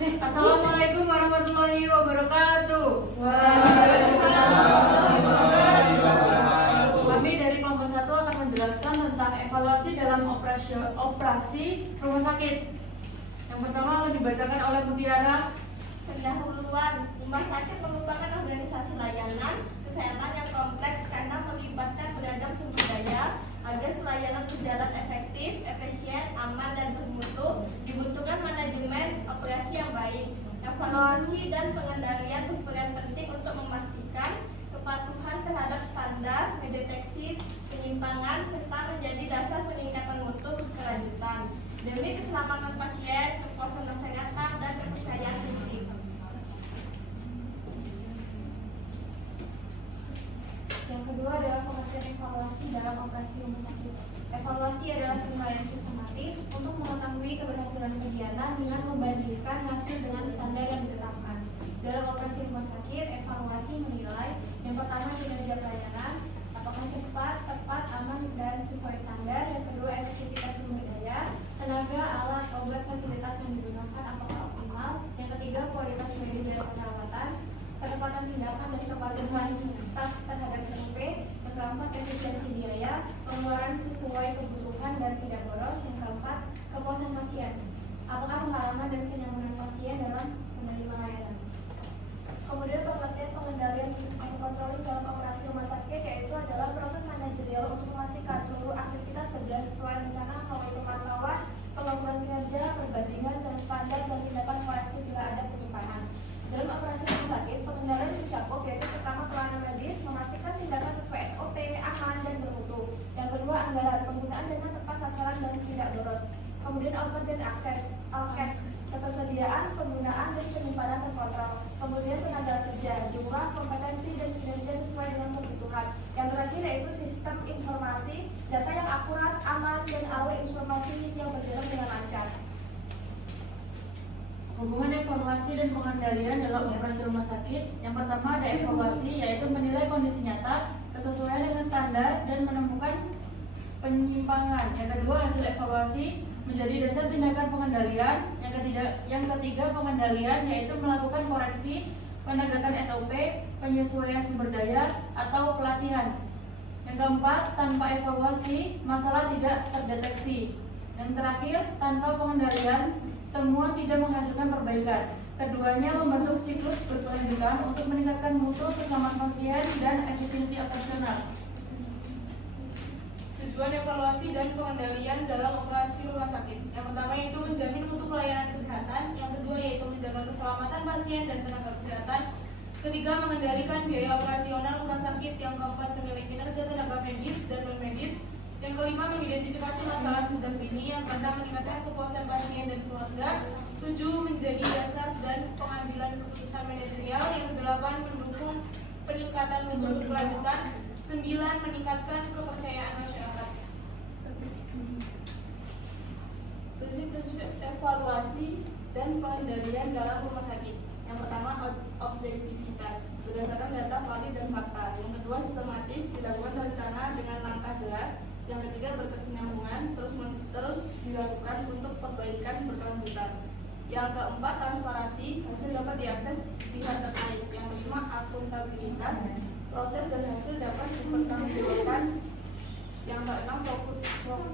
Assalamualaikum warahmatullahi wabarakatuh. Kami dari kelompok 1 akan menjelaskan tentang evaluasi dalam operasi rumah sakit. Yang pertama akan dibacakan oleh Mutiara. Pendahuluan, rumah sakit merupakan organisasi layanan kesehatan yang kompleks karena melibatkan beragam sumber daya agar pelayanan berjalan efektif, efisien, aman, dan bermutu. Dibutuhkan manajemen operasi yang baik. Evaluasi dan pengendalian berperan penting untuk memastikan kepatuhan terhadap standar, mendeteksi penyimpangan, serta menjadi dasar peningkatan mutu berkelanjutan demi keselamatan pasien, kepuasan masyarakat, dan kepercayaan publik. Yang kedua adalah pengertian evaluasi dalam operasi rumah sakit. Evaluasi adalah penilaian sistematis untuk mengetahui keberhasilan kegiatan dengan membandingkan hasil dengan standar yang ditetapkan. Dalam operasi rumah sakit, evaluasi menilai yang pertama kinerja pelayanan, apakah cepat, tepat, aman, dan sesuai standar. Yang kedua efektivitas sumber daya, tenaga, alat, obat, fasilitas yang digunakan apakah optimal. Yang ketiga kualitas medis dan perawatan, ketepatan tindakan dan kepatuhan staf terhadap SOP. Yang keempat efisiensi biaya, pengeluaran sesuai kebutuhan dan tidak boros. Yang keempat kepuasan pasien, apakah pengalaman dan kenyamanan pasien dalam menerima layanan. Kemudian pengertian pengendalian dan kontrol dalam operasi rumah sakit yaitu adalah proses manajerial untuk memastikan seluruh aktivitas berjalan sesuai rencana selama itu pantauan, pelaporan kinerja, perbandingan dan standar dan tindakan koreksi bila ada penyimpangan. Dalam operasi rumah sakit, pengendalian mencakup yaitu pertama pelayanan medis, memastikan tindakan sesuai SOP, aman dan bermutu. Yang kedua anggaran, penggunaan dana tepat sasaran dan tidak boros. Kemudian obat dan akses, alkes, ketersediaan, penggunaan dan penyimpanan terkontrol. Kemudian tenaga kerja, jumlah, kompetensi dan kinerja sesuai dengan kebutuhan. Yang terakhir yaitu sistem informasi, data yang akurat, aman dan alur informasi yang berjalan dengan lancar. Hubungan evaluasi dan pengendalian dalam operasi rumah sakit. Yang pertama ada evaluasi, yaitu menilai kondisi nyata, kesesuaian dengan standar, dan menemukan penyimpangan. Yang kedua hasil evaluasi menjadi dasar tindakan pengendalian. Yang ketiga pengendalian, yaitu melakukan koreksi, penegakan SOP, penyesuaian sumber daya, atau pelatihan. Yang keempat, tanpa evaluasi, masalah tidak terdeteksi. Yang terakhir, tanpa pengendalian, temuan tidak menghasilkan perbaikan. Keduanya membentuk siklus berkelanjutan untuk meningkatkan mutu, keselamatan pasien, dan efisiensi operasional. Tujuan evaluasi dan pengendalian dalam operasi rumah sakit. Yang pertama yaitu menjamin mutu pelayanan kesehatan. Yang kedua yaitu menjaga keselamatan pasien dan tenaga kesehatan. Ketiga, mengendalikan biaya operasional rumah sakit. Yang keempat, menilai kinerja tenaga medis dan non medis. Yang kelima, mengidentifikasi masalah sejak dini. Yang keenam, meningkatkan kepuasan pasien dan keluarga. 7, menjadi dasar dan pengambilan keputusan manajerial. Yang kedelapan, mendukung peningkatan mutu berkelanjutan. 9, meningkatkan kepercayaan masyarakat. Prinsip-prinsip evaluasi dan pengendalian dalam rumah sakit. Yang pertama, objektivitas berdasarkan data valid dan fakta. Yang kedua, sistematis, dilakukan terencana dengan langkah jelas. Yang ketiga, berkesinambungan, terus dilakukan untuk perbaikan berkelanjutan. Yang keempat, transparansi, hasil dapat diakses pihak terkait. Yang kelima, akuntabilitas, proses dan hasil dapat dipertanggungjawabkan. Yang keenam,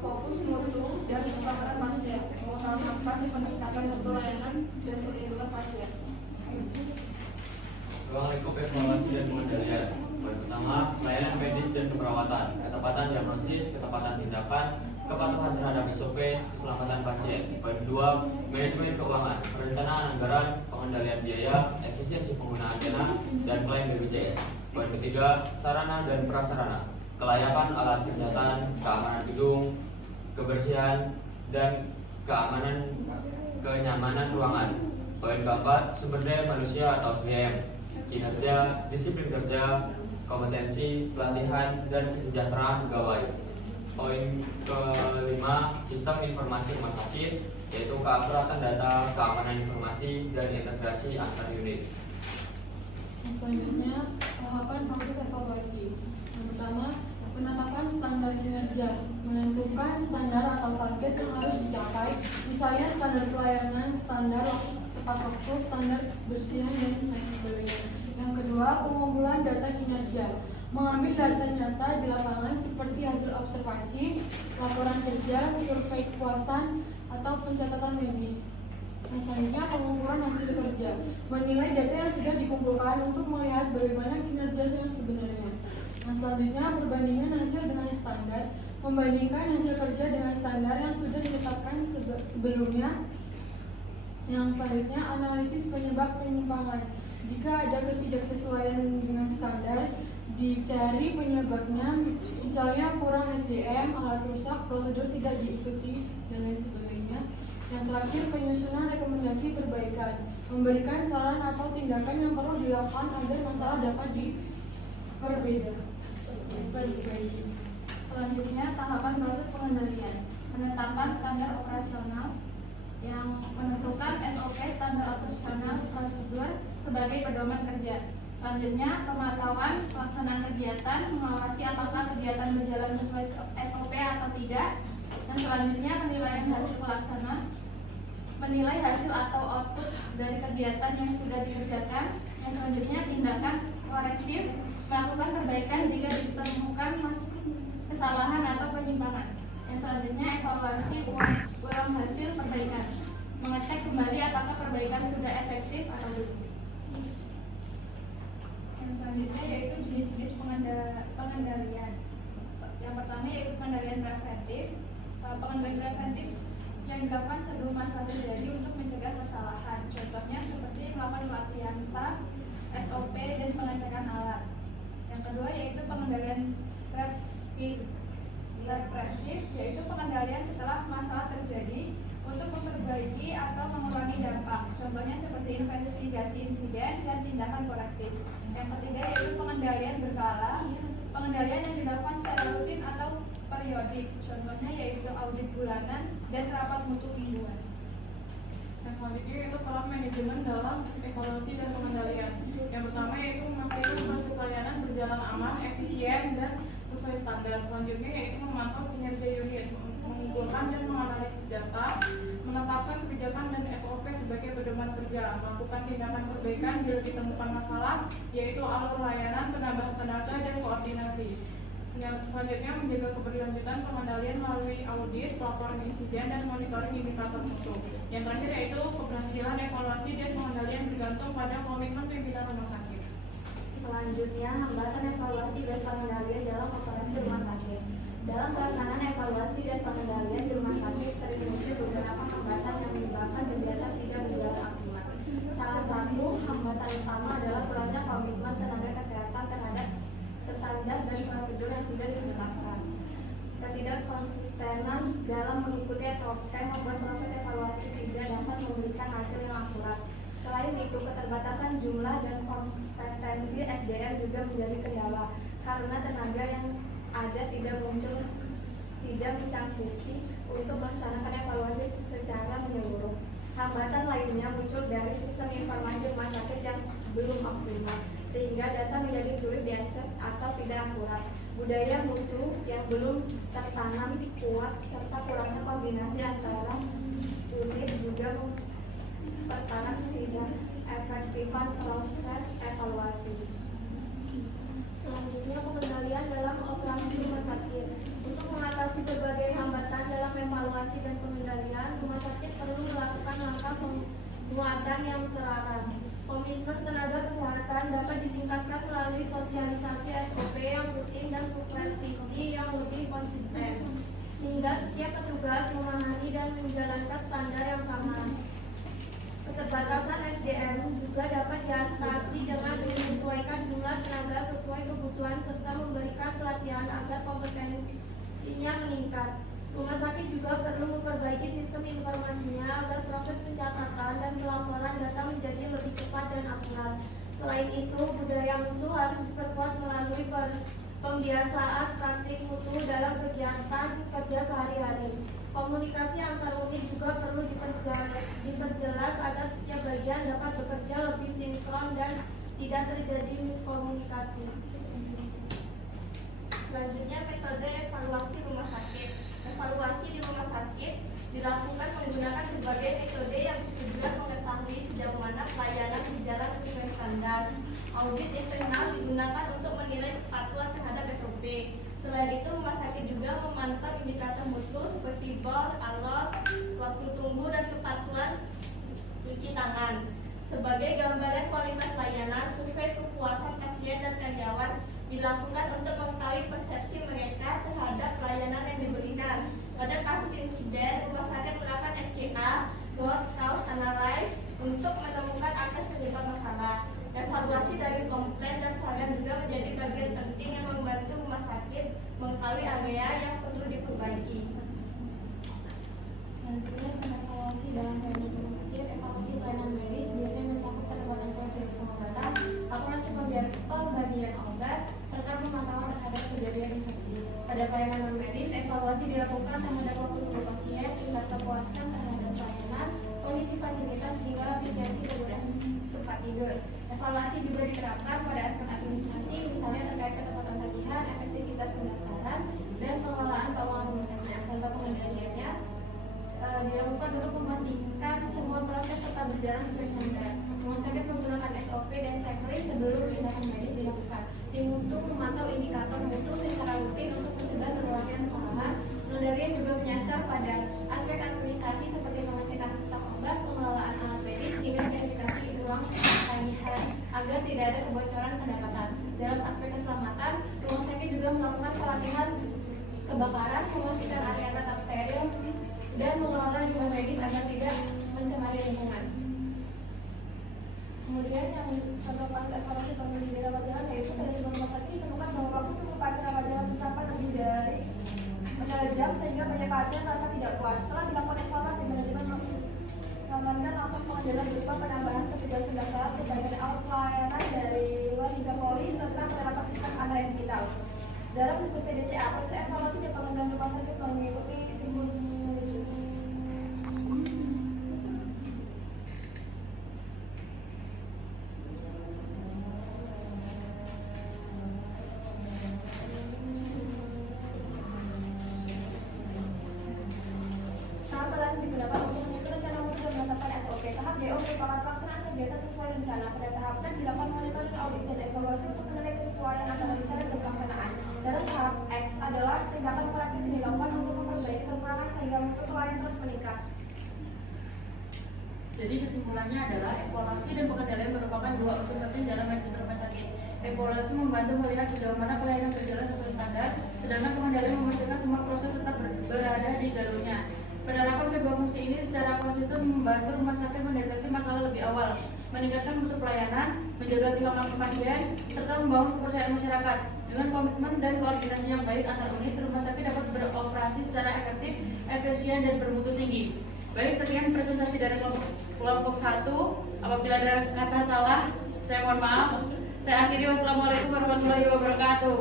fokus mutu dan keselamatan pasien, mengutamakan peningkatan mutu layanan dan perlindungan pasien. Ruang lingkup evaluasi dan pengendalian. Pertama, pelayanan medis dan keperawatan, ketepatan diagnosis, ketepatan tindakan, kepatuhan terhadap SOP, keselamatan pasien. Poin kedua, manajemen keuangan, perencanaan anggaran, pengendalian biaya, efisiensi penggunaan dana, dan klaim BPJS. Poin ketiga, sarana dan prasarana, kelayakan alat kesehatan, keamanan gedung, kebersihan, dan kenyamanan ruangan. Poin keempat, sumber daya manusia atau SDM, kinerja, disiplin kerja, kompetensi, pelatihan, dan kesejahteraan pegawai. Poin kelima, sistem informasi rumah sakit, yaitu keakuratan data, keamanan informasi, dan integrasi antar unit. Selanjutnya, tahapan proses evaluasi. Yang pertama, penetapan standar kinerja, menentukan standar atau target yang harus dicapai, misalnya standar pelayanan, standar tepat waktu, standar kebersihan, dan lain sebagainya. Yang kedua, pengumpulan data kinerja. Mengambil data nyata di lapangan seperti hasil observasi, laporan kerja, survei kepuasan, atau pencatatan medis. Yang selanjutnya, pengukuran hasil kerja. Menilai data yang sudah dikumpulkan untuk melihat bagaimana kinerja yang sebenarnya. Yang selanjutnya, perbandingan hasil dengan standar. Membandingkan hasil kerja dengan standar yang sudah ditetapkan sebelumnya. Yang selanjutnya, analisis penyebab penyimpangan. Jika ada ketidaksesuaian dengan standar, dicari penyebabnya, misalnya kurang SDM, alat rusak, prosedur tidak diikuti, dan lain sebagainya. Yang terakhir, penyusunan rekomendasi perbaikan. Memberikan saran atau tindakan yang perlu dilakukan agar masalah dapat diperbaiki. Selanjutnya, tahapan proses pengendalian. Menetapkan standar operasional yang menentukan SOP standar operasional prosedur sebagai pedoman kerja. Selanjutnya, pemantauan pelaksanaan kegiatan, mengawasi apakah kegiatan berjalan sesuai SOP atau tidak. Dan selanjutnya, penilaian hasil pelaksana, menilai hasil atau output dari kegiatan yang sudah dikerjakan. Yang selanjutnya, tindakan korektif, melakukan perbaikan jika ditemukan kesalahan atau penyimpangan. Yang selanjutnya, evaluasi ulang hasil perbaikan, mengecek kembali apakah perbaikan sudah efektif atau belum. Yang selanjutnya yaitu jenis-jenis pengendalian. Yang pertama yaitu pengendalian preventif. Pengendalian preventif yang dilakukan sebelum masalah terjadi untuk mencegah kesalahan. Contohnya seperti melakukan pelatihan staf, SOP, dan pengecekan alat. Yang kedua yaitu pengendalian represif, yaitu pengendalian setelah masalah terjadi untuk memperbaiki atau mengurangi dampak. Contohnya seperti investigasi insiden dan tindakan korektif. Yang ketiga yaitu pengendalian berkala, pengendalian yang dilakukan secara rutin atau periodik. Contohnya yaitu audit bulanan dan rapat mutu mingguan. Yang selanjutnya yaitu peran manajemen dalam evaluasi dan pengendalian. Yang pertama yaitu memastikan proses pelayanan berjalan aman, efisien, dan sesuai standar. Selanjutnya yaitu memantau kinerja unit, mengumpulkan dan menganalisis data, menetapkan kebijakan dan SOP sebagai pedoman kerja, melakukan tindakan perbaikan bila ditemukan masalah, yaitu alur layanan, penambahan tenaga, dan koordinasi. Selanjutnya menjaga keberlanjutan pengendalian melalui audit, pelaporan insiden, dan monitoring indikator mutu. Yang terakhir yaitu keberhasilan evaluasi dan pengendalian bergantung pada komitmen pimpinan rumah sakit. Selanjutnya, hambatan evaluasi dan pengendalian dalam operasi rumah sakit. Dalam pelaksanaan evaluasi dan pengendalian di rumah sakit sering muncul beberapa hambatan yang menyebabkan kegiatan tidak berjalan optimal. Salah satu hambatan utama adalah kurangnya komitmen tenaga kesehatan terhadap standar dan prosedur yang sudah ditetapkan. Ketidakkonsistenan dalam mengikuti SOP membuat proses evaluasi tidak dapat memberikan hasil yang akurat. Selain itu, keterbatasan jumlah dan kompetensi SDM juga menjadi kendala karena tenaga yang ada tidak mencangkupi untuk melaksanakan evaluasi secara menyeluruh. Hambatan lainnya muncul dari sistem informasi rumah sakit yang belum optimal, sehingga data menjadi sulit diakses atau tidak akurat. Budaya mutu yang belum tertanam kuat serta kurangnya koordinasi antara unit juga memperparah tidak efektifan proses evaluasi. Selanjutnya, pengendalian dalam operasi rumah sakit. Untuk mengatasi berbagai hambatan dalam evaluasi dan pengendalian, rumah sakit perlu melakukan langkah penguatan yang terarah. Komitmen tenaga kesehatan dapat ditingkatkan melalui sosialisasi SOP yang rutin dan supervisi yang lebih konsisten, sehingga setiap petugas memahami dan menjalankan standar yang sama. Keterbatasan SDM juga dapat diatasi dengan menyesuaikan jumlah tenaga sesuai kebutuhan serta memberikan pelatihan agar kompetensinya meningkat. Rumah sakit juga perlu memperbaiki sistem informasinya agar proses pencatatan dan pelaporan data menjadi lebih cepat dan akurat. Selain itu, budaya mutu harus diperkuat melalui pembiasaan praktik mutu dalam kegiatan kerja sehari-hari. Komunikasi antar unit juga perlu diperjelas agar setiap bagian dapat bekerja lebih sinkron dan tidak terjadi miskomunikasi. Selanjutnya, metode evaluasi rumah sakit. Evaluasi di rumah sakit dilakukan menggunakan berbagai metode yang tujuan mengetahui sejauh Audit internal digunakan untuk menilai kepatuhan terhadap SOP. Selain itu, rumah sakit juga memantau indikator mutu seperti bor, alos, waktu tunggu, dan kepatuhan cuci tangan. Sebagai gambaran kualitas layanan, survei kepuasan pasien dan karyawan dilakukan untuk mengetahui persepsi mereka terhadap layanan yang diberikan. Pada kasus insiden, rumah sakit melakukan FCA, root cause analysis, untuk menemukan akar penyebab masalah. Evaluasi dari komplain dan saran juga menjadi bagian penting yang membantu rumah sakit mengetahui area yang perlu diperbaiki. Selanjutnya, evaluasi dalam pelayanan rumah sakit. Evaluasi pelayanan medis biasanya mencakup ketepatan prosedur pengobatan, akurasi pembagian obat, serta pemantauan terhadap kejadian infeksi. Pada pelayanan non medis, evaluasi dilakukan terhadap waktu tunggu pasien, tingkat kepuasan terhadap pelayanan, kondisi fasilitas hingga efisiensi penggunaan tempat tidur. Evaluasi juga diterapkan pada aspek administrasi, misalnya terkait ketepatan tagihan, efektivitas pendaftaran, dan pengelolaan keuangan rumah sakit. Contoh pengendaliannya dilakukan untuk memastikan semua proses tetap berjalan sesuai standar. Rumah sakit menggunakan SOP dan checklist sebelum tindakan medis dilakukan. Tim mutu memantau indikator mutu secara rutin untuk mencegah terulangnya kesalahan. Pengendalian juga menyasar pada aspek administrasi seperti pengecekan stok obat, pengelolaan alat medis, hingga verifikasi ulang tagihan agar tidak ada kebocoran pendapatan. Dalam aspek keselamatan, rumah sakit juga melakukan pelatihan kebakaran, memastikan area tetap steril, dan mengelola limbah medis agar tidak mencemari lingkungan. Kemudian yang contoh evaluasi bangunan di rawat jalan, yaitu pada sebuah rumah sakit ditemukan bahwa waktu tunggu pasien rawat jalan mencapai lebih dari 4 jam sehingga banyak pasien merasa tidak puas. Setelah dilakukan evaluasi, manajemen mengamankan lapor pengadilan berupa penambahan kebijakan pendaftaran, perbaikan alat pelayanan dari luar hingga polis, serta penerapan sistem analisa digital. Dalam siklus PDCA, proses evaluasi dan pengendalian rumah sakit mengikuti siklus digunakan untuk menyusun rencana mutu dan menetapkan SOP. Tahap DO merupakan pelaksanaan kegiatan sesuai rencana. Pada tahap C dilakukan monitoring, audit, dan evaluasi untuk menilai kesesuaian antara rencana dan pelaksanaan. Dan tahap X adalah tindakan korektif yang dilakukan untuk memperbaiki kekurangan sehingga mutu pelayanan terus meningkat. Jadi kesimpulannya adalah evaluasi dan pengendalian merupakan dua unsur penting dalam manajemen rumah sakit. Evaluasi membantu melihat sejauh mana pelayanan berjalan sesuai standar, sedangkan pengendalian memastikan semua proses tetap berada di jalurnya. Penerapan kedua fungsi ini secara konsisten membantu rumah sakit mendeteksi masalah lebih awal, meningkatkan mutu pelayanan, menjaga keselamatan pasien, serta membangun kepercayaan masyarakat. Dengan komitmen dan koordinasi yang baik antar unit, rumah sakit dapat beroperasi secara efektif, efisien, dan bermutu tinggi. Baik, sekian presentasi dari kelompok 1. Apabila ada kata salah, saya mohon maaf. Saya akhiri. Wassalamualaikum warahmatullahi wabarakatuh.